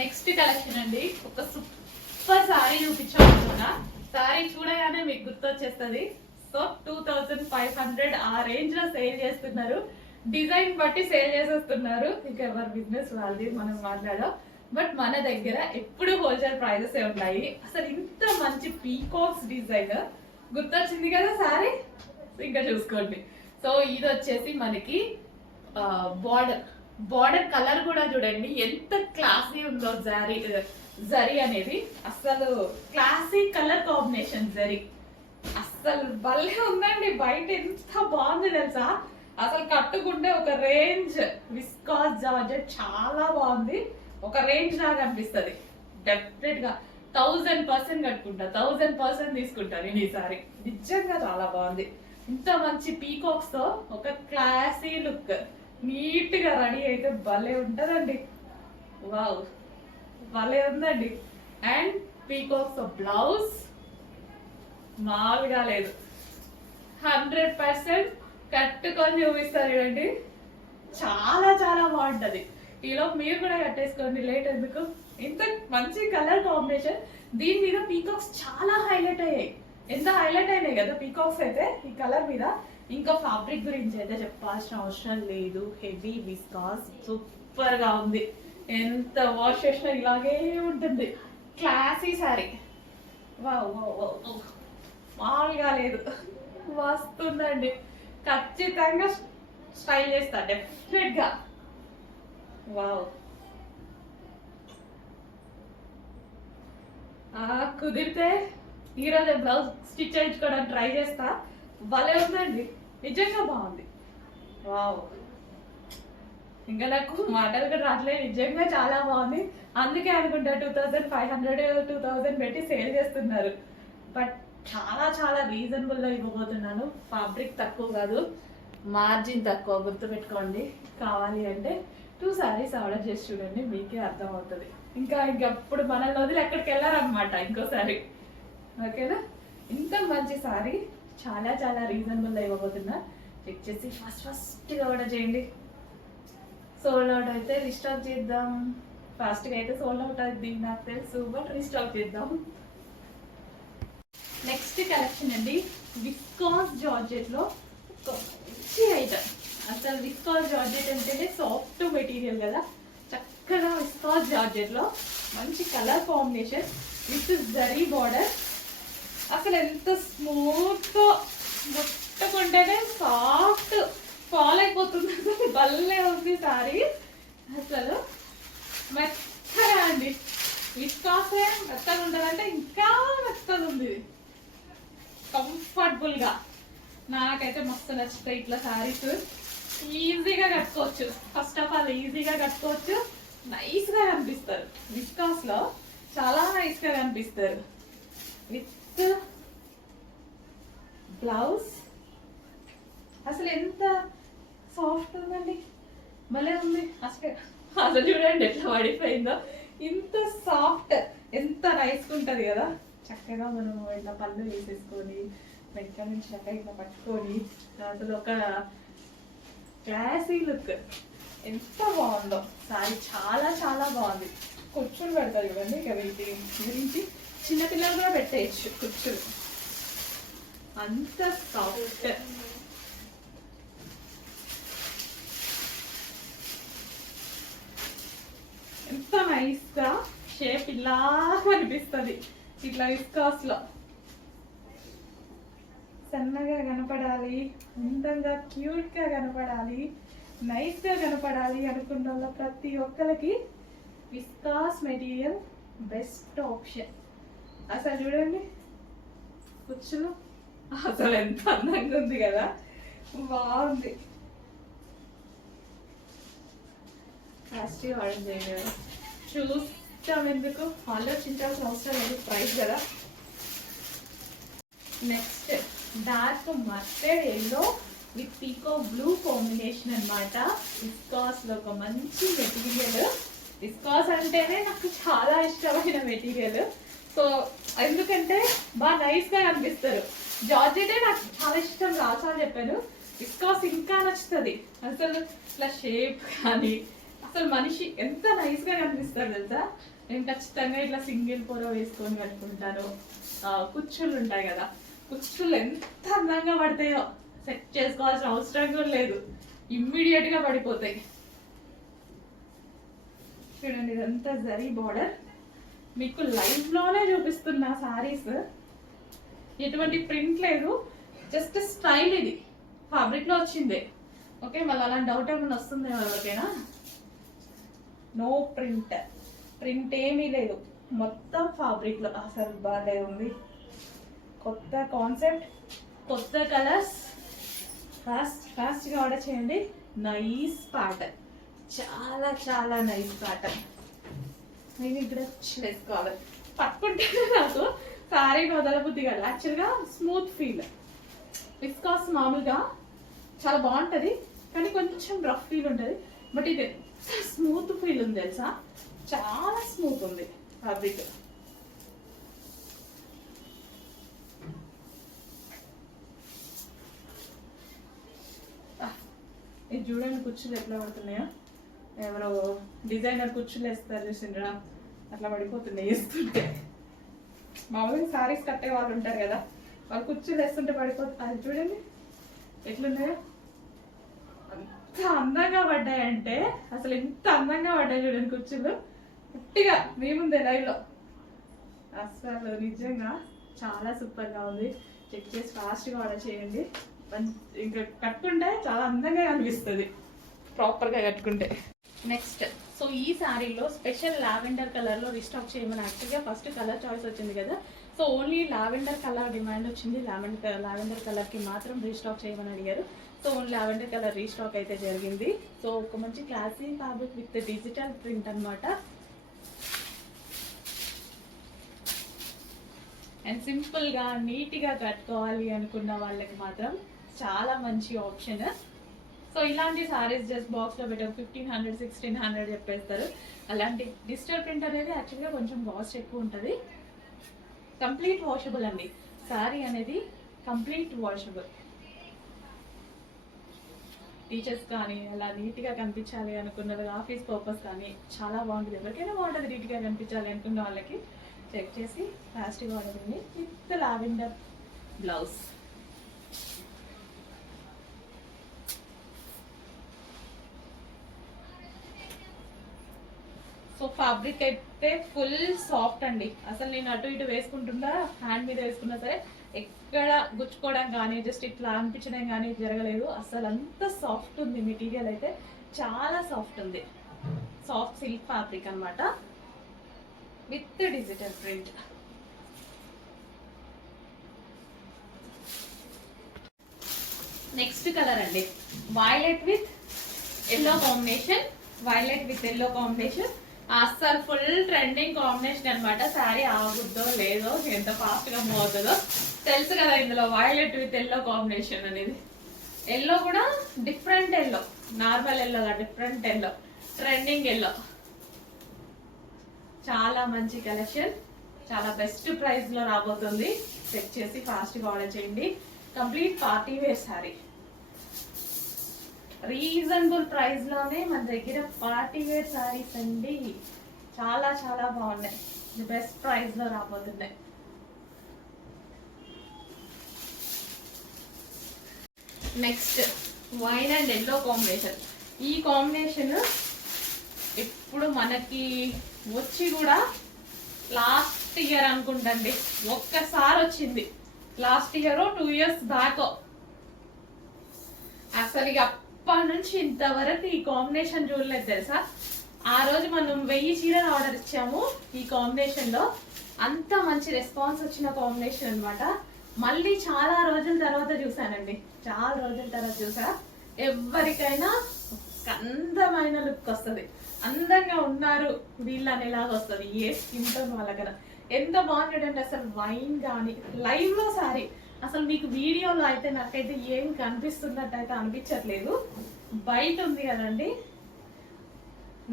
Next collection అండి. ఒక super sorry చూపించాలనుకున్నా. Sorry చూడగానే మీకు గుర్తొచ్చేస్తుంది. సో 2500 ఆ రేంజ్ లో సేల్ చేస్తున్నారు. డిజైన్ బట్టి సేల్ చేసేస్తున్నారు. ఇంకా ఎవరి బిజినెస్ వాళ్ళది, మనం మాట్లాడాం. బట్ మన దగ్గర ఎప్పుడు హోల్సేల్ ప్రైజెస్ ఉంటాయి. అసలు ఇంత మంచి పీకాక్స్ డిజైన్ గుర్తొచ్చింది కదా సారీ, ఇంకా చూసుకోండి. సో ఇది వచ్చేసి మనకి బార్డర్ కలర్ కూడా చూడండి ఎంత క్లాసీ ఉందో. జరీ అనేది అసలు క్లాసీ కలర్ కాంబినేషన్. జరీ అసలు భలే ఉందండి. బయట ఎంత బాగుంది తెలుసా. అసలు కట్టుకుంటే ఒక రేంజ్ విస్కాస్ జార్జెట్ చాలా బాగుంది. ఒక రేంజ్ లాగా అనిపిస్తుంది. డెఫినెట్ గా 1000% కట్టుకుంటా, 1000% తీసుకుంటా నేను ఈసారి. నిజంగా చాలా బాగుంది. ఇంత మంచి పీకాక్స్ తో ఒక క్లాసీ లుక్, నీట్ గా రెడీ అయితే భలే ఉంటదండి. వావ్, భలే ఉందండి. అండ్ పీకాక్స్ బ్లౌజ్ మామూలుగా లేదు. 100% కట్టుకొని చూపిస్తారు చూడండి. చాలా చాలా బాగుంటది. ఈలో మీరు కూడా కట్టేసుకోండి, లేట్ ఎందుకు. ఇంత మంచి కలర్ కాంబినేషన్. దీని మీద పీకాక్స్ చాలా హైలైట్ అయ్యాయి. ఎంత హైలైట్ అయినాయి కదా పీకాక్స్ అయితే ఈ కలర్ మీద. ఇంకా ఫ్యాబ్రిక్ గురించి అయితే చెప్పాల్సిన అవసరం లేదు. హెవీ విస్కాస్, సూపర్ గా ఉంది. ఎంత వాష్ చేసినా ఇలాగే ఉంటుంది. Classy sorry. మామూలుగా లేదు, వస్తుందండి. ఖచ్చితంగా స్టైల్ చేస్తా డెఫినెట్ గా. వావ్, కుదిరితే ఈరోజు బ్లౌజ్ స్టిచ్ చేయించుకోవడానికి ట్రై చేస్తా. భలే ఉందండి, నిజంగా బాగుంది. వావ్, ఇంకా నాకు మాటలు కూడా రావట్లేదు. నిజంగా చాలా బాగుంది. అందుకే అనుకుంటా 2500 2000 పెట్టి సేల్ చేస్తున్నారు. బట్ చాలా చాలా రీజనబుల్ గా ఇవ్వబోతున్నాను. ఫ్యాబ్రిక్ తక్కువ కాదు, మార్జిన్ తక్కువ. గుర్తుపెట్టుకోండి. కావాలి అంటే 2 సారీస్ ఆర్డర్ చేసి చూడండి, మీకే అర్థం అవుతుంది. ఇంకప్పుడు మనల్ని వదిలి ఎక్కడికి వెళ్ళారనమాట ఇంకోసారి. ఓకేనా. ఇంత మంచి సారీ చాలా చాలా రీజనబుల్ గా ఇవ్వబోతున్నా. చెక్ చేసి ఫస్ట్ గా ఆర్డర్ చేయండి. సోల్డ్ అవుట్ అయితే రీస్టాక్ చేద్దాం. ఫాస్ట్ గా అయితే సోల్డ్ అవుట్ అవుతుంది నాకు తెలుసు, బట్ రీస్టాక్ చేద్దాం. నెక్స్ట్ కలెక్షన్ అండి. విస్కాస్ జార్జెట్ లో ఒక మంచి ఐటమ్. అసలు విస్కాస్ జార్జెట్ అంటేనే సాఫ్ట్ మెటీరియల్ కదా. చక్కగా విస్కాస్ జార్జెట్ లో మంచి colour combination with zari border. అసలు ఎంత స్మూత్ గా ముట్టుకుంటేనే సాఫ్ట్ ఫాల్ అయిపోతుంది. భలే ఉంది సారీ. అసలు మెత్తగా అండి. విస్కాసే మెత్తగా ఉంటుందంటే ఇంకా మెత్తగా ఉంది. కంఫర్టబుల్ గా నాకైతే మస్తు నచ్చుతాయి ఇట్లా సారీస్. ఈజీగా కట్టుకోవచ్చు. ఫస్ట్ ఆఫ్ ఆల్ ఈజీగా కట్టుకోవచ్చు. నైస్ గా కనిపిస్తారు. విస్కాస్ లో చాలా నైస్ గా కనిపిస్తారు. విత్ బ్లౌజ్ అసలు ఎంత సాఫ్ట్ ఉందండి. భలే ఉంది. అసలు చూడండి ఎట్లా పడిపోయిందో. ఇంత సాఫ్ట్, ఎంత నైస్ ఉంటది కదా. చక్కగా మనం ఇట్లా పళ్ళు వేసేసుకొని వెనక నుంచి చక్కగా ఇట్లా పట్టుకొని అసలు ఒక క్లాసీ లుక్. ఎంత బాగుందో సారీ. చాలా చాలా బాగుంది. కుర్చీలు పెడతారు చూడండి. ఇక వీటి గురించి చిన్నపిల్లలు కూడా పెట్టేయచ్చు కుర్చీలు. అంత సాఫ్ట్. ఎంత నైస్ గా షేప్ ఇలా కనిపిస్తుంది. ఇట్లా విస్కాస్ లో సన్నగా కనపడాలి, అందంగా క్యూట్ గా కనపడాలి, నైస్ గా కనపడాలి అనుకున్న వాళ్ళ ప్రతి ఒక్కరికి విస్కాస్ మెటీరియల్ బెస్ట్ ఆప్షన్. అసలు చూడండి కుచ్చులు అసలు ఎంత అందంగా ఉంది కదా. బాగుంది. ఫస్ట్ ఆర్డర్ చేయాలి. చూస్తాం ఎందుకు, ఆలోచించాల్సిన అవసరం లేదు. ప్రైస్ కదా. Next dark mustard yellow with peacock blue combination అనమాట. విస్కాస్ లో ఒక మంచి మెటీరియల్. విస్కాస్ అంటేనే నాకు చాలా ఇష్టమైన మెటీరియల్. సో ఎందుకంటే బాగా నైస్ గా కనిపిస్తారు. జార్జెటే నాకు చాలా ఇష్టం, రాసాలు చెప్పాను. విస్కాస్ ఇంకా నచ్చుతుంది. అసలు ఇట్లా షేప్ కానీ అసలు మనిషి ఎంత నైస్ గా కనిపిస్తారు తెలుసా. నేను ఖచ్చితంగా ఇట్లా సింగిల్ పొర వేసుకొని కట్టుకుంటాను. కుచ్చుళ్ళు ఉంటాయి కదా, కుచ్చుళ్ళు ఎంత అందంగా పడతాయో, సెట్ చేసుకోవాల్సిన అవసరం కూడా లేదు, ఇమ్మీడియట్ గా పడిపోతాయి. చూడండి ఇదంతా జరీ బార్డర్, మీకు లైవ్ లోనే చూపిస్తున్నా సారీస్. ఎటువంటి ప్రింట్ లేదు, జస్ట్ స్టైల్. ఇది ఫ్యాబ్రిక్ లో వచ్చింది. ఓకే, మళ్ళీ అలాంటి డౌట్ ఏమైనా వస్తుంది ఎవరికైనా. నో ప్రింట్, ప్రింట్ ఏమీ లేదు, మొత్తం ఫ్యాబ్రిక్ లో. అసలు బాగా ఉంది, కొత్త కాన్సెప్ట్, కొత్త కలర్స్. ఫాస్ట్గా ఆర్డర్ చేయండి. నైస్ ప్యాటర్న్, చాలా చాలా నైస్ ప్యాటర్న్. నేను ఇక్కడ వేసుకోవాలి, పట్టుకుంటే నాకు సారీ వదలబుద్ధి కాదు. యాక్చువల్గా స్మూత్ ఫీల్, విస్కాస్ మామూలుగా చాలా బాగుంటుంది, కానీ కొంచెం రఫ్ ఫీల్ ఉంటుంది. బట్ ఇది స్మూత్ ఫీల్ ఉంది తెలుసా, చాలా స్మూత్ ఉంది ఫ్యాబ్రిక్. ఇది చూడండి కుర్చీలు ఎట్లా పడుతున్నాయో. ఎవరో డిజైనర్ కుర్చీలు వేస్తారు చూసిండ్రా, అట్లా పడిపోతున్నాయి వేస్తుంటే. మామూలుగా సారీస్ కట్టే వాళ్ళు ఉంటారు కదా, వాళ్ళు కుర్చీలు వేస్తుంటే పడిపోతుంది. అది చూడండి ఎట్లున్నాయో, అంత అందంగా పడ్డాయంటే అసలు ఎంత అందంగా పడ్డాయి చూడండి కుర్చీలు. పుట్టిగా మేముంది లైవ్లో. అసలు నిజంగా చాలా సూపర్గా ఉంది. చెక్ చేసి ఫాస్ట్గా ఆర్డర్ చేయండి. ఇంకా కట్టుకుంటే చాలా అందంగా అనిపిస్తుంది ప్రాపర్గా కట్టుకుంటే. నెక్స్ట్, సో ఈ శారీలో స్పెషల్ లావెండర్ కలర్లో రీస్టాక్ చేయమని యాక్చువల్గా ఫస్ట్ కలర్ చాయిస్ వచ్చింది కదా, so only lavender colour demand వచ్చింది. లావెండర్ కలర్కి మాత్రం రీస్టాక్ చేయమని అడిగారు. So only lavender colour restock అయితే జరిగింది. సో ఒక మంచి classy fabric with digital print అనమాట. అండ్ సింపుల్గా నీట్గా కట్టుకోవాలి అనుకున్న వాళ్ళకి మాత్రం చాలా మంచి ఆప్షన్. సో ఇలాంటి సారీస్ జస్ట్ బాక్స్లో పెట్టారు 1500 1600 చెప్పేస్తారు. అలాంటి డిజిటల్ ప్రింట్ అనేది యాక్చువల్గా కొంచెం కాస్ట్ ఎక్కువ ఉంటుంది. కంప్లీట్ వాషబుల్ అండి సారీ అనేది, కంప్లీట్ వాషబుల్. టీచర్స్ కానీ అలా నీట్గా కనిపించాలి అనుకున్నది, ఆఫీస్ పర్పస్ కానీ చాలా బాగుంటుంది. ఎవరికైనా బాగుంటుంది నీట్గా కనిపించాలి అనుకున్న వాళ్ళకి. చెక్ చేసి ఫాస్ట్గా ఆర్డర్ ఉంది with lavender blouse. So fabric అయితే ఫుల్ సాఫ్ట్ అండి. అసలు నేను అటు ఇటు వేసుకుంటున్నా, హ్యాండ్ మీద వేసుకున్నా సరే ఎక్కడ గుచ్చుకోవడం కానీ జస్ట్ ఇట్లా అనిపించడం కానీ జరగలేదు. అసలు అంత సాఫ్ట్ ఉంది, మెటీరియల్ అయితే చాలా సాఫ్ట్ ఉంది. సాఫ్ట్ సిల్క్ ఫ్యాబ్రిక్ అనమాట with digital print. Next colour అండి, violet with yellow combination. Violet with yellow combination అస్సలు ఫుల్ ట్రెండింగ్ కాంబినేషన్ అనమాట. శారీ ఆగుద్దో లేదో, ఎంత ఫాస్ట్ గా మూవ్ అవుతుందో తెలుసు కదా. ఇందులో వైలెట్ విత్ ఎల్లో కాంబినేషన్ అనేది, ఎల్లో కూడా different yellow, normal yellow different yellow, trending yellow. చాలా మంచి కలెక్షన్, చాలా బెస్ట్ ప్రైస్ లో రాబోతుంది. చెక్ చేసి ఫాస్ట్ గా ఆర్డర్ చేయండి. Complete party wear sari, reasonable price లోనే మన దగ్గర పార్టీ వేర్ శారీస్ అండి. చాలా చాలా బాగున్నాయి, బెస్ట్ ప్రైస్ లో రాబోతున్నాయి. Next, wine and yellow combination. ఈ కాంబినేషన్ ఇప్పుడు మనకి వచ్చి కూడా లాస్ట్ ఇయర్ అనుకుంటండి, ఒక్కసారి వచ్చింది. Last year 2 years back. అసలు ఇక అప్పటి నుంచి ఇంతవరకు ఈ కాంబినేషన్ చూడలేదు తెలుసా. ఆ రోజు మనం 1000 చీరలు ఆర్డర్ ఇచ్చాము ఈ కాంబినేషన్ లో. అంత మంచి రెస్పాన్స్ వచ్చిన కాంబినేషన్ అనమాట. మళ్ళీ చాలా రోజుల తర్వాత చూసానండి, చాలా రోజుల తర్వాత చూసా. ఎవరికైనా అందమైన లుక్ వస్తుంది, అందంగా ఉన్నారు వీళ్ళు అనేలాగా వస్తుంది ఏ స్కిన్ టోన్ వాళ్ళకన్నా. ఎంత బాగుంటుందంటే అసలు వైన్ కానీ లైవ్ లో సారీ, అసలు మీకు వీడియోలో అయితే నాకైతే ఏం కనిపిస్తున్నట్టు అయితే అనిపించట్లేదు. బయట ఉంది కదండి,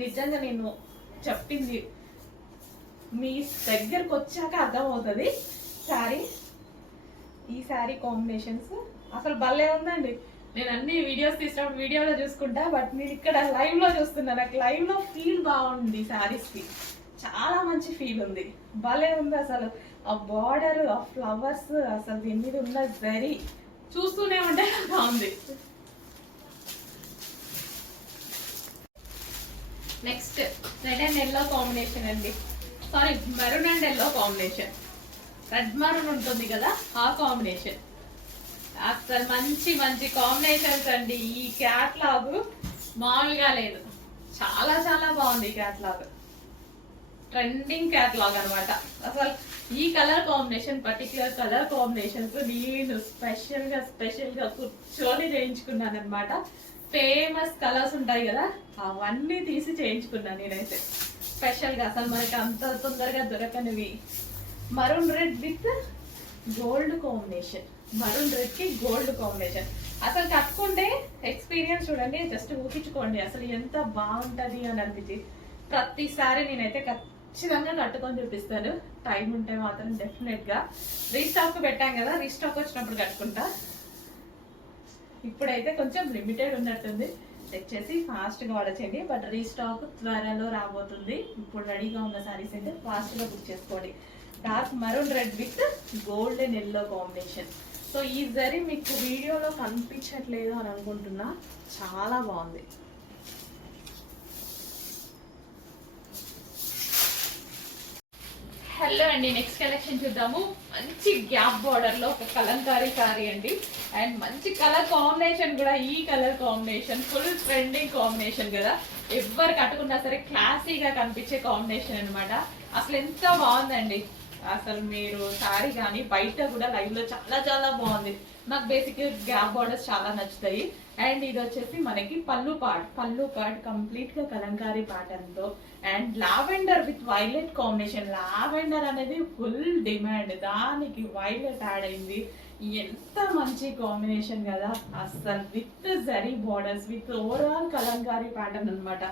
నిజంగా నేను చెప్పింది మీ దగ్గరకు వచ్చాక అర్థమవుతుంది శారీ. ఈ శారీ కాంబినేషన్స్ అసలు భలే ఉందండి. నేను అన్ని వీడియోస్ తీసినప్పుడు వీడియోలో చూసుకుంటా, బట్ నేను ఇక్కడ లైవ్ లో చూస్తున్నా. నాకు లైవ్ లో ఫీల్ బాగుంది శారీస్ కి, చాలా మంచి ఫీల్ ఉంది, భలే ఉంది అసలు. ఆ బార్డర్, ఆ ఫ్లవర్స్, అసలు దీని మీద ఉన్న జరీ చూస్తూనే ఉంటే బాగుంది. Next red and yellow combination అండి, sorry maroon and yellow combination. Red maroon ఉంటుంది కదా, ఆ కాంబినేషన్. అసలు మంచి మంచి కాంబినేషన్స్ అండి. ఈ క్యాట్లాగ్ మామూలుగా లేదు, చాలా చాలా బాగుంది ఈ క్యాట్లాగ్. ట్రెండింగ్ క్యాట్లాగ్ అనమాట. అసలు ఈ colour combination, particular colour combinations నేను స్పెషల్గా కూర్చొని చేయించుకున్నాను అనమాట. ఫేమస్ కలర్స్ ఉంటాయి కదా, అవన్నీ తీసి చేయించుకున్నాను నేనైతే స్పెషల్గా. అసలు మనకి అంత తొందరగా దొరకనివి. Maroon red with gold combination, maroon red కి గోల్డ్ కాంబినేషన్. అసలు కట్టుకుంటే ఎక్స్పీరియన్స్ చూడండి, జస్ట్ ఊహించుకోండి అసలు ఎంత బాగుంటది అని అనిపించి. ప్రతిసారి నేనైతే ఖచ్చితంగా కట్టుకొని చూపిస్తాను, టైం ఉంటే మాత్రం డెఫినెట్ గా. రీస్టాక్ పెట్టాం కదా, రీస్టాక్ వచ్చినప్పుడు కట్టుకుంటా. ఇప్పుడైతే కొంచెం లిమిటెడ్ ఉన్నట్టుంది, తెచ్చేసి ఫాస్ట్ గా ఆర్డర్ చేయండి. బట్ రీస్టాక్ త్వరలో రాబోతుంది. ఇప్పుడు రెడీగా ఉన్న సారీస్ అయితే ఫాస్ట్ గా బుక్ చేసుకోండి. Dark maroon red with golden yellow combination. So ఈ జరీ మీకు వీడియోలో కనిపించట్లేదు అని అనుకుంటున్నా, చాలా బాగుంది. హలో అండి, నెక్స్ట్ కలెక్షన్ చూద్దాము. మంచి గ్యాప్ బార్డర్ లో ఒక కలంకారీ సారీ అండి, అండ్ మంచి కలర్ కాంబినేషన్ కూడా. ఈ colour combination full trending combination కదా, ఎవరు కట్టుకున్నా సరే క్లాసీగా కనిపించే కాంబినేషన్ అనమాట. అసలు ఎంత బాగుందండి. అసలు మీరు సారీ కానీ బయట కూడా లైవ్ లో చాలా చాలా బాగుంది. నాకు బేసిక్ గ్యాప్ బార్డర్స్ చాలా నచ్చుతాయి. అండ్ ఇది వచ్చేసి మనకి పళ్ళు పార్ట్ కంప్లీట్ గా కలంకారీ ప్యాటర్న్ తో, and lavender with violet combination. Lavender అనేది ఫుల్ డిమాండ్, దానికి వైలెట్ యాడ్ అయింది. ఎంత మంచి కాంబినేషన్ కదా అసలు. With zari borders with overall Kalamkari pattern అనమాట.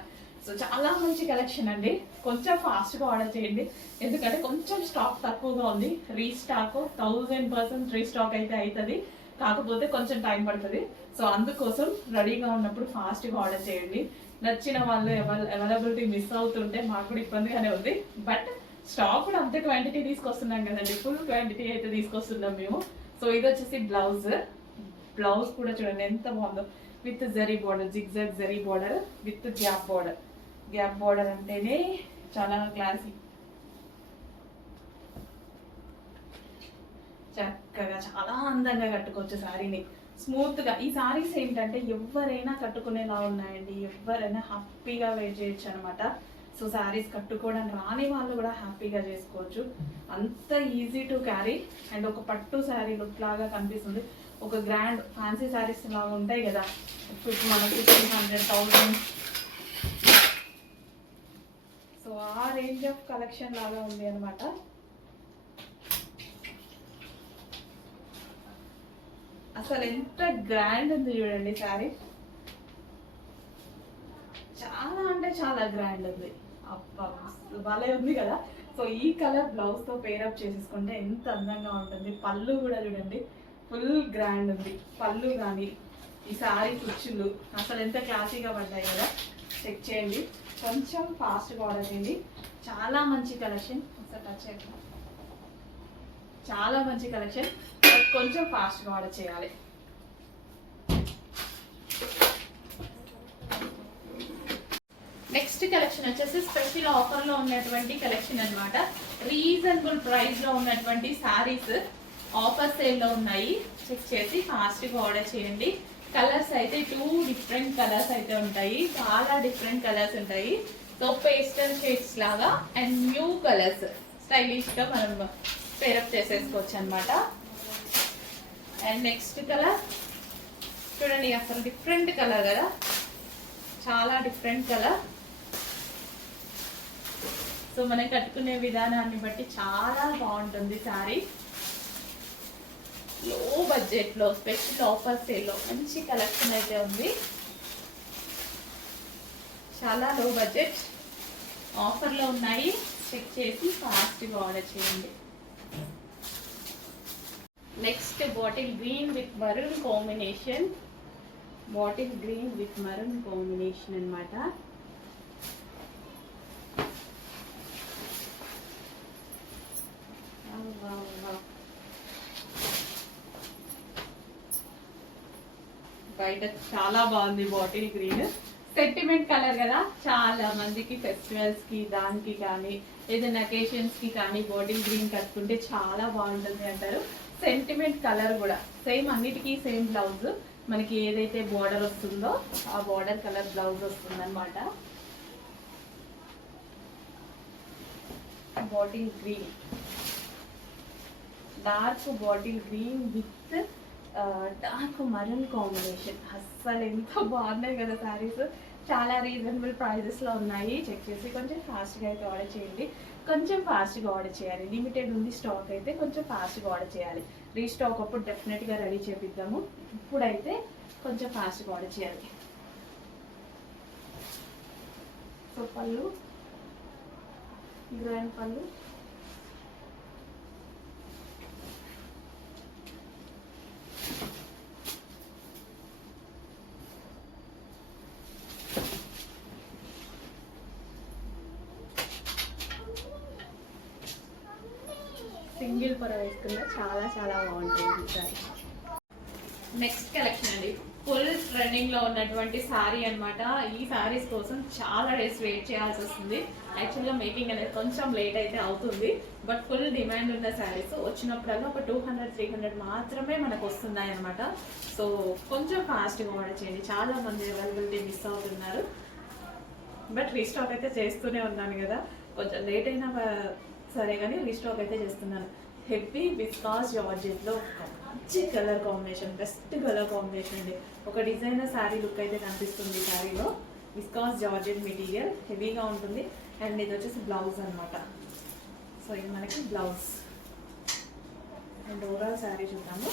సో చాలా మంచి కలెక్షన్ అండి. కొంచెం ఫాస్ట్గా ఆర్డర్ చేయండి, ఎందుకంటే కొంచెం స్టాక్ తక్కువగా ఉంది. రీస్టాక్ 1000% రీస్టాక్ అయితే అవుతుంది, కాకపోతే కొంచెం టైం పడుతుంది. సో అందుకోసం రెడీగా ఉన్నప్పుడు ఫాస్ట్గా ఆర్డర్ చేయండి. నచ్చిన వాళ్ళు అవైలబిలిటీ మిస్ అవుతుంటే మాకు కూడా ఇబ్బందిగానే ఉంది. బట్ స్టాక్ కూడా అంతే క్వాంటిటీ తీసుకొస్తున్నాం కదండి, ఫుల్ క్వాంటిటీ అయితే తీసుకొస్తున్నాం మేము. సో ఇది వచ్చేసి బ్లౌజ్ కూడా చూడండి ఎంత బాగుందో. With zari border, zigzag zari border with gap border అంటేనే చాలా క్లాసీ. చక్కగా చాలా అందంగా కట్టుకోవచ్చు సారీని, స్మూత్ గా. ఈ సారీస్ ఏంటంటే ఎవరైనా కట్టుకునేలా ఉన్నాయండి, ఎవరైనా హ్యాపీగా వేర్ చేయొచ్చు అనమాట. సో సారీస్ కట్టుకోవడం రాని వాళ్ళు కూడా హ్యాపీగా చేసుకోవచ్చు, అంత ఈజీ టు క్యారీ. అండ్ ఒక పట్టు శారీ లుక్ లాగా కనిపిస్తుంది. ఒక గ్రాండ్ ఫ్యాన్సీ శారీస్ లాగా ఉంటాయి కదా, మనకి 1500-1000. సో ఆ రేంజ్ ఆఫ్ కలెక్షన్ లాగా ఉంది అనమాట. అసలు ఎంత గ్రాండ్ ఉంది చూడండి శారీ, చాలా అంటే చాలా గ్రాండ్ ఉంది. అబ్బా భలే ఉంది కదా. సో ఈ కలర్ బ్లౌజ్ తో పేరప్ చేసేసుకుంటే ఎంత అందంగా ఉంటుంది. పళ్ళు కూడా చూడండి ఫుల్ గ్రాండ్ ఉంది. పళ్ళు కానీ ఈ శారీ కుచ్చులు అసలు ఎంత క్లాసీగా పడ్డాయి కదా. చెక్ చేయండి, కొంచెం ఫాస్ట్గా ఆర్డర్ చేయండి. చాలా మంచి కలెక్షన్, ఒకసారి టచ్ చేయండి. చాలా మంచి కలెక్షన్, కొంచెం ఫాస్ట్గా ఆర్డర్ చేయాలి. నెక్స్ట్ కలెక్షన్ వచ్చేసి స్పెషల్ ఆఫర్లో ఉన్నటువంటి కలెక్షన్ అనమాట. రీజనబుల్ ప్రైస్లో ఉన్నటువంటి సారీస్ ఆఫర్ సేల్లో ఉన్నాయి. చెక్ చేసి ఫాస్ట్గా ఆర్డర్ చేయండి. కలర్స్ అయితే 2 డిఫరెంట్ కలర్స్ అయితే ఉంటాయి, చాలా డిఫరెంట్ కలర్స్ ఉంటాయి. సో పేస్టల్ షేడ్స్ లాగా అండ్ న్యూ కలర్స్ స్టైలిష్గా మనం పేరప్ చేసేసుకోవచ్చు అనమాట. అండ్ నెక్స్ట్ కలర్ చూడండి, అసలు డిఫరెంట్ కలర్ కదా, చాలా డిఫరెంట్ కలర్. సో మనం కట్టుకునే విధానాన్ని బట్టి చాలా బాగుంటుంది శారీ. లో బడ్జెట్లో స్పెషల్ ఆఫర్ సేల్లో మంచి కలెక్షన్ అయితే ఉంది. చాలా లో బడ్జెట్ ఆఫర్లో ఉన్నాయి, చెక్ చేసి ఫాస్ట్గా ఆర్డర్ చేయండి. Next bottle green with maroon combination. Bottle green with maroon combination అన్నమాట. బయట చాలా బాగుంది బాటిల్ గ్రీన్. సెంటిమెంట్ కలర్ కదా, చాలా మందికి ఫెస్టివల్స్ కి దానికి కానీ ఏదైనా అకేషన్స్ కి కానీ బాటిల్ గ్రీన్ కట్టుకుంటే చాలా బాగుంటుంది అంటారు. సెంటిమెంట్ కలర్ కూడా సేమ్, అన్నిటికీ సేమ్ బ్లౌజ్. మనకి ఏదైతే బార్డర్ వస్తుందో ఆ బార్డర్ కలర్ బ్లౌజ్ వస్తుంది అనమాట. Bottle green, dark bottle green with dark maroon combination. అస్సలు ఎంత బాగున్నాయి కదా శారీస్. చాలా రీజనబుల్ ప్రైజెస్లో ఉన్నాయి. చెక్ చేసి కొంచెం ఫాస్ట్గా అయితే ఆర్డర్ చేయండి. కొంచెం ఫాస్ట్గా ఆర్డర్ చేయాలి. లిమిటెడ్ ఉంది స్టాక్, అయితే కొంచెం ఫాస్ట్గా ఆర్డర్ చేయాలి. రీస్టాక్ అప్పుడు డెఫినెట్గా రెడీ చేపిద్దాము. ఇప్పుడైతే కొంచెం ఫాస్ట్గా ఆర్డర్ చేయాలి. సో పళ్ళు, గ్రాండ్ పళ్ళు, సింగిల్ పొర వేసుకున్న చాలా చాలా బాగుంటుంది సారీ. నెక్స్ట్ కలెక్షన్ అండి, ఫుల్ ట్రెండింగ్ లో ఉన్నటువంటి సారీ అన్నమాట. ఈ సారీస్ కోసం చాలా డేస్ వెయిట్ చేయాల్సి వస్తుంది. యాక్చువల్గా మేకింగ్ అనేది కొంచెం లేట్ అయితే అవుతుంది, బట్ ఫుల్ డిమాండ్ ఉన్న సారీస్. వచ్చినప్పుడల్లా ఒక 200-300 మాత్రమే మనకు వస్తున్నాయి అనమాట. సో కొంచెం ఫాస్ట్గా ఆర్డర్ చేయండి. చాలా మంది అవైలబిలిటీ మిస్ అవుతున్నారు, బట్ రీస్టాక్ అయితే చేస్తూనే ఉన్నాను కదా. కొంచెం లేట్ అయినా సరే కానీ రీస్టాక్ అయితే చేస్తున్నాను. హెవీ విస్కాస్ జార్జెట్లో మంచి colour combination, best colour combination అండి. ఒక డిజైనర్ శారీ లుక్ అయితే కనిపిస్తుంది శారీలో. విస్కాస్ జార్జెట్ మెటీరియల్ హెవీగా ఉంటుంది. అండ్ ఇది వచ్చేసి బ్లౌజ్ అనమాట. సో ఇది మనకి బ్లౌజ్. అండ్ ఓవరాల్ శారీ చూద్దాము.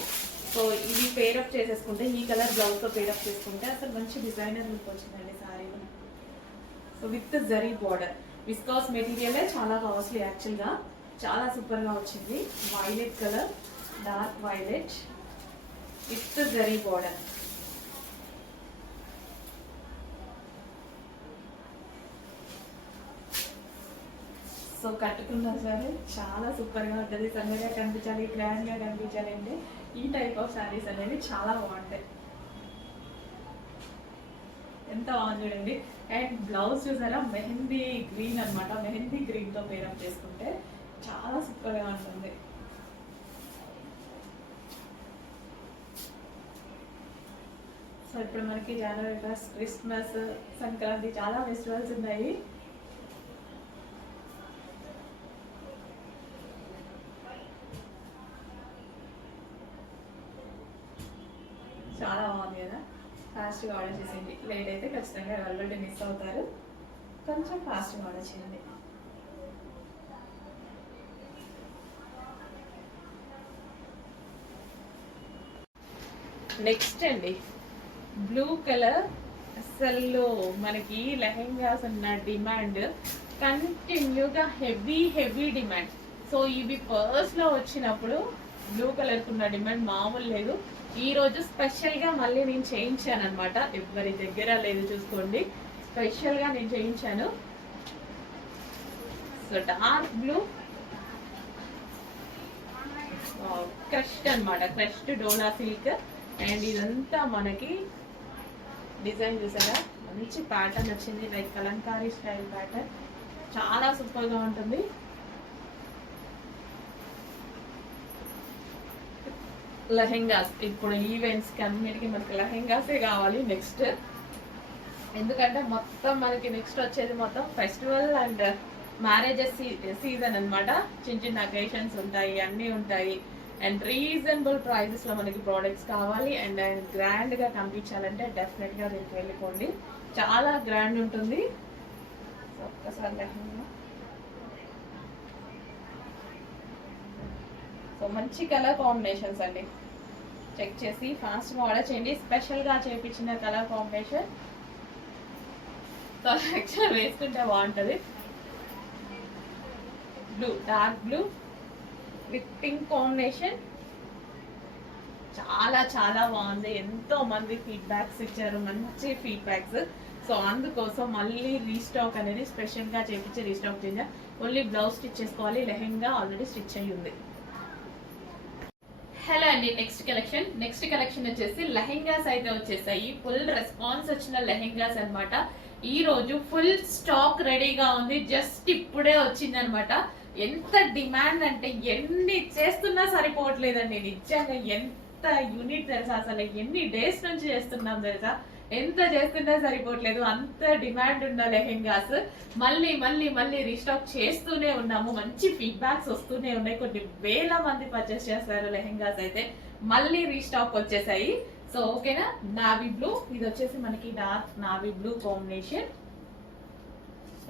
సో ఇది పేరప్ చేసేసుకుంటే, ఈ కలర్ బ్లౌజ్తో పేరప్ చేసుకుంటే అసలు మంచి డిజైనర్ లుక్ వచ్చిందండి శారీలో. So with zari border, viscose మెటీరియలే చాలా కాస్ట్లీ యాక్చువల్గా. చాలా సూపర్గా వచ్చింది. Violet colour, dark violet with zari border. So కట్టుకున్నా సరే చాలా సూపర్గా ఉంటుంది. సన్నగా కనిపించాలి, గ్రాండ్గా కనిపించాలి అంటే ఈ టైప్ ఆఫ్ శారీస్ అనేవి చాలా బాగుంటాయి. ఎంత బాగుంది చూడండి. అండ్ బ్లౌజ్ చూసారా, మెహందీ గ్రీన్ అనమాట. మెహందీ గ్రీన్తో పేరప్ చేసుకుంటే చాలా సూపర్గా ఉంటుంది. సో ఇప్పుడు మనకి జనవరి ఫస్ట్, క్రిస్మస్, సంక్రాంతి చాలా ఫెస్టివల్స్ ఉన్నాయి. చాలా బాగుంది కదా. ఫాస్ట్గా ఆర్డర్ చేసేయండి. లేట్ అయితే ఖచ్చితంగా అవైలబిలిటీ మిస్ అవుతారు. కొంచెం ఫాస్ట్గా ఆర్డర్ చేయండి. నెక్స్ట్ అండి, బ్లూ కలర్. అసలు మనకి లెహెంగాస్ ఉన్న డిమాండ్ కంటిన్యూగా హెవీ డిమాండ్. సో ఇవి ఫస్ట్లో వచ్చినప్పుడు బ్లూ కలర్కి ఉన్న డిమాండ్ మామూలు లేదు. ఈ రోజు స్పెషల్గా మళ్ళీ నేను చేయించాను అనమాట. ఎవరి దగ్గర లేదు చూసుకోండి, స్పెషల్గా నేను చేయించాను. సో డార్క్ బ్లూ, క్రష్డ్ అనమాట, క్రష్డ్ డోలా సిల్క్. అండ్ ఇదంతా మనకి డిజైన్ చూసారా, మంచి ప్యాటర్న్ వచ్చింది, లైక్ కలంకారీ స్టైల్ ప్యాటర్న్. చాలా సూపర్గా ఉంటుంది. లెహెంగాస్, ఇప్పుడు ఈవెంట్స్కి అన్నిటికీ మనకి లెహెంగాసే కావాలి నెక్స్ట్. ఎందుకంటే మొత్తం మనకి నెక్స్ట్ వచ్చేది మొత్తం ఫెస్టివల్ అండ్ మ్యారేజెస్ సీజన్ అనమాట. చిన్న చిన్న అకేషన్స్ ఉంటాయి, అన్నీ ఉంటాయి. అండ్ రీజనబుల్ ప్రైజెస్లో మనకి ప్రోడక్ట్స్ కావాలి. అండ్ గ్రాండ్గా కనిపించాలంటే డెఫినెట్గా దీనికి వెళ్ళిపోండి, చాలా గ్రాండ్ ఉంటుంది. సో ఒక్కసారి లెహెంగా. సో మంచి కలర్ కాంబినేషన్స్ అండి. చెక్ చేసి ఫాస్ట్గా ఆర్డర్ చేయండి. స్పెషల్గా చేయించిన కలర్ కాంబినేషన్. సో యాక్చువల్ వేసుకుంటే బాగుంటుంది. Blue, dark blue with pink combination. చాలా చాలా బాగుంది. ఎంతో మంది ఫీడ్బ్యాక్స్ ఇచ్చారు, మంచి ఫీడ్బ్యాక్స్. సో అందుకోసం మళ్ళీ రీస్టాక్ అనేది స్పెషల్గా చేపించి రీస్టాక్ చేయాలి. ఓన్లీ బ్లౌజ్ స్టిచ్ చేసుకోవాలి. లెహెంగా ఆల్రెడీ స్టిచ్ అయ్యి ఉంది. హలో అండి, నెక్స్ట్ కలెక్షన్ వచ్చేసి లెహెంగాస్ అయితే వచ్చేసాయి. ఫుల్ రెస్పాన్స్ వచ్చిన లెహెంగాస్ అనమాట. ఈ రోజు ఫుల్ స్టాక్ రెడీగా ఉంది. జస్ట్ ఇప్పుడే వచ్చింది అనమాట. ఎంత డిమాండ్ అంటే ఎన్ని చేస్తున్నా సరిపోవట్లేదండి. నిజంగా ఎంత యూనిట్ తెలుసా, అసలు ఎన్ని డేస్ నుంచి చేస్తున్నాం తెలుసా, ఎంత చేస్తున్నా సరిపోవట్లేదు. అంత డిమాండ్ ఉన్న లెహెంగాస్ మళ్ళీ మళ్ళీ మళ్ళీ రీస్టాక్ చేస్తూనే ఉన్నాము. మంచి ఫీడ్బ్యాక్స్ వస్తూనే ఉన్నాయి. కొన్ని వేల మంది పర్చేస్ చేస్తారు లెహెంగాస్ అయితే. మళ్ళీ రీస్టాక్ వచ్చేసాయి. సో ఓకేనా. నావీ బ్లూ, ఇది వచ్చేసి మనకి dark navy blue combination.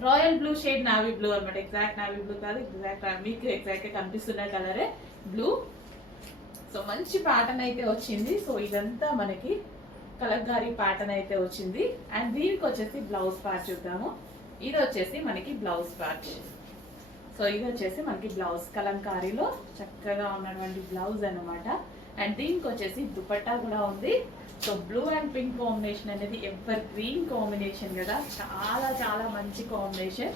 Royal blue shade navy blue అనమాట. ఎగ్జాక్ట్ నావీ బ్లూ కాదు, మీకు ఎగ్జాక్ట్ గా కనిపిస్తున్న కలరే బ్లూ. సో మంచి ప్యాటర్న్ అయితే వచ్చింది. సో ఇదంతా మనకి కలంకారీ ప్యాటర్న్ అయితే వచ్చింది. అండ్ దీనికి వచ్చేసి బ్లౌజ్ పార్ట్ చూద్దాము. ఇది వచ్చేసి మనకి బ్లౌజ్ పార్ట్. సో ఇది వచ్చేసి మనకి బ్లౌజ్ కలంకారీలో చక్కగా ఉన్నటువంటి బ్లౌజ్ అనమాట. అండ్ దీనికి వచ్చేసి దుపట్టా కూడా ఉంది. So blue and pink combination అనేది ఎవర్ గ్రీన్ కాంబినేషన్ కదా, చాలా చాలా మంచి combination.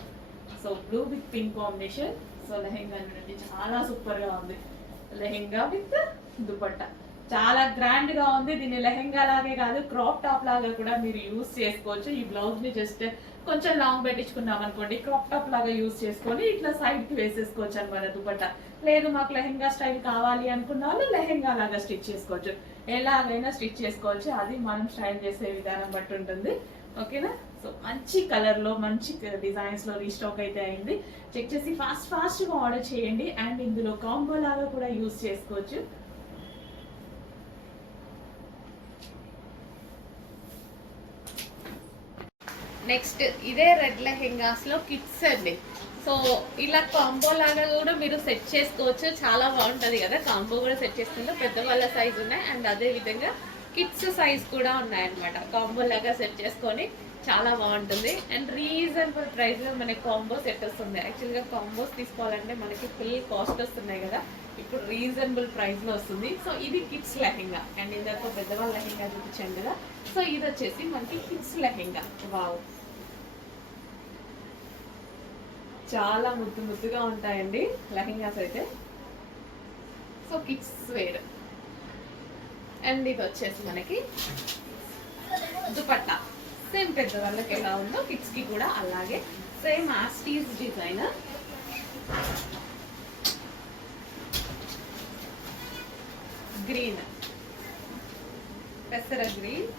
So blue with pink combination. So lehenga అనేది చాలా సూపర్ గా ఉంది. లెహెంగా విత్ దుపట్టా చాలా గ్రాండ్ గా ఉంది. దీన్ని లెహెంగా లాగే కాదు, క్రాప్ టాప్ లాగా కూడా మీరు యూజ్ చేసుకోవచ్చు. ఈ బ్లౌజ్ ని జస్ట్ కొంచెం లాంగ్ పెట్టించుకున్నాం అనుకోండి, క్రాప్ టాప్ లాగా యూజ్ చేసుకొని ఇట్లా సైడ్ కి వేసేసుకోవచ్చు అనమాట దుపట్టా. లేదు మాకు లెహెంగా స్టైల్ కావాలి అనుకున్న వాళ్ళు లెహెంగా లాగా స్టిచ్ చేసుకోవచ్చు. ఎలాగైనా స్టిచ్ చేసుకోవచ్చు. అది మనం స్టైల్ చేసే విధానం బట్టి ఉంటుంది. ఓకేనా. సో మంచి కలర్ లో మంచి డిజైన్స్ లో రీస్టాక్ అయితే అయింది. చెక్ చేసి ఫాస్ట్ గా ఆర్డర్ చేయండి. అండ్ ఇందులో కాంబో లాగా కూడా యూజ్ చేసుకోవచ్చు. నెక్స్ట్ ఇదే రెడ్ లెహెంగాస్ లో కిడ్స్ అండి. సో ఇలా కాంబో లాగా కూడా మీరు సెట్ చేసుకోవచ్చు. చాలా బాగుంటది కదా, కాంబో కూడా సెట్ చేసుకుంటే పెద్దవాళ్ళ సైజ్ ఉన్నాయి. అండ్ అదే విధంగా కిడ్స్ సైజ్ కూడా ఉన్నాయన్నమాట. కాంబో లాగా సెట్ చేసుకొని చాలా బాగుంటుంది. అండ్ రీజనబుల్ ప్రైస్ లో మనకి కాంబో సెట్ వస్తుంది. యాక్చువల్గా కాంబోస్ తీసుకోవాలంటే మనకి ఫుల్ కాస్ట్ వస్తున్నాయి కదా, ఇప్పుడు రీజనబుల్ ప్రైస్ లో వస్తుంది. సో ఇది కిడ్స్ లెహెంగా. అండ్ ఇందాక పెద్దవాళ్ళ లెహెంగా చూపించాను కదా, సో ఇది వచ్చేసి మనకి కిడ్స్ లెహెంగా. వావ్, చాలా ముద్దుగా ఉంటాయండి లెహెంగాస్ అయితే. So kids wear. అండ్ ఇది వచ్చేసి మనకి దుపట్టా. సేమ్ పెద్దవాళ్ళకి ఎలా ఉందో కిడ్స్ కి కూడా అలాగే సేమ్ ఆస్టీస్ డిజైన్. గ్రీన్, పెసర green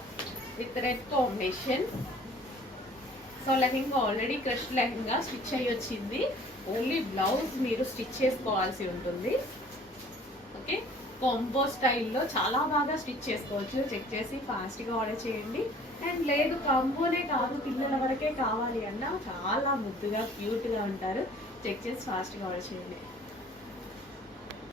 with red combination. So lehenga already crush lehenga stitch అయ్యి వచ్చింది. ఓన్లీ బ్లౌజ్ మీరు స్టిచ్ చేసుకోవాల్సి ఉంటుంది. ఓకే, కాంబో స్టైల్లో చాలా బాగా స్టిచ్ చేసుకోవచ్చు. చెక్ చేసి ఫాస్ట్గా ఆర్డర్ చేయండి. అండ్ లేదు కాంబోనే కాదు, పిల్లల వరకే కావాలి అన్నా చాలా ముద్దుగా క్యూట్గా ఉంటారు. చెక్ చేసి ఫాస్ట్గా ఆర్డర్ చేయండి.